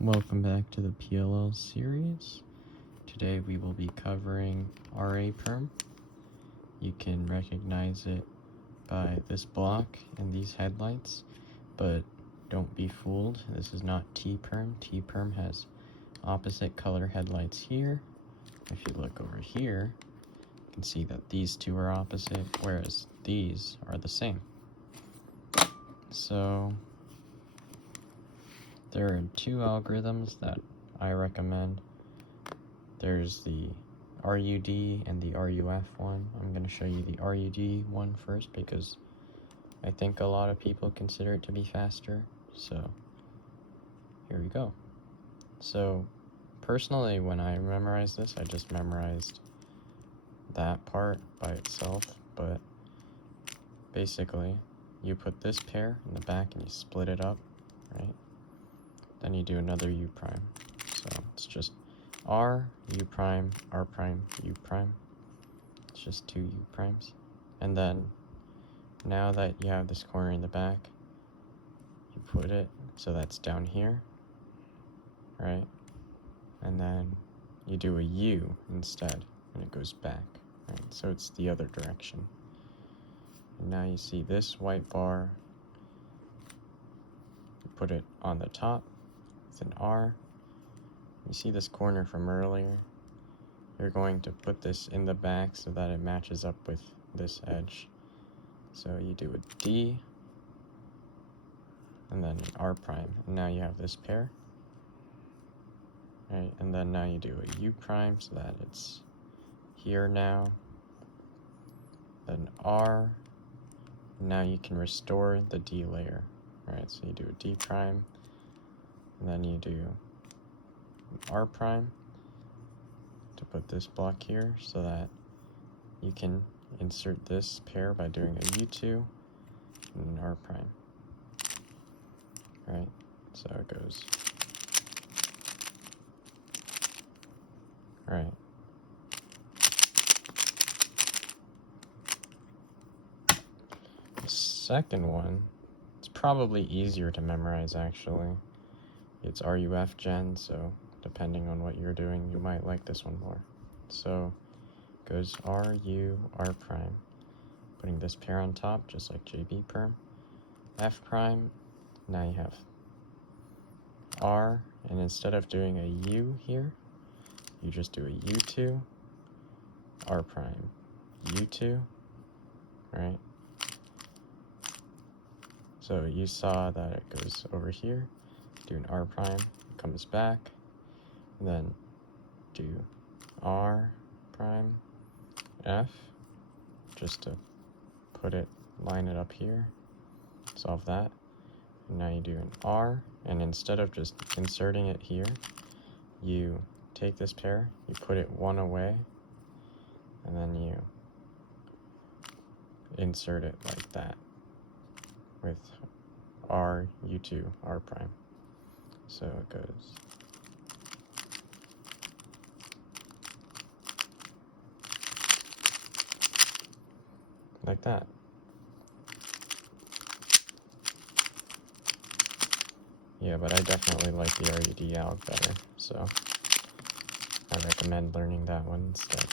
Welcome back to the PLL series. Today we will be covering RA perm. You can recognize it by this block and these headlights, but don't be fooled. This is not T perm. T perm has opposite color headlights here. If you look over here, you can see that these two are opposite, whereas these are the same. So there are two algorithms that I recommend. There's the RUD and the RUF one. I'm going to show you the RUD one first because I think a lot of people consider it to be faster. So here we go. So personally, when I memorized this, I just memorized that part by itself, but basically you put this pair in the back and you split it up, right? Then you do another U prime. So it's just R, U prime, R prime, U prime. It's just two U primes. And then now that you have this corner in the back, you put it so that's down here, right? And then you do a U instead, and it goes back, right? So it's the other direction. And now you see this white bar, you put it on the top, an R. You see this corner from earlier? You're going to put this in the back so that it matches up with this edge. So you do a D and then an R prime, and now you have this pair, right? And then now you do a U prime so that it's here now, then R. Now you can restore the D layer, right? So you do a D prime, and then you do R prime to put this block here so that you can insert this pair by doing a U2 and an R prime, right? So it goes, right? The second one, it's probably easier to memorize actually. It's RUF gen, so depending on what you're doing, you might like this one more. So it goes RU, R prime, putting this pair on top, just like JB perm. F prime, now you have R, and instead of doing a U here, you just do a U2, R prime, U2, right? So you saw that it goes over here, do an R prime, comes back, and then do R prime, F, just to put it, line it up here, solve that. And now you do an R, and instead of just inserting it here, you take this pair, you put it one away, and then you insert it like that with R, U2, R prime. So it goes like that. Yeah, but I definitely like the RUD alg better, so I recommend learning that one instead.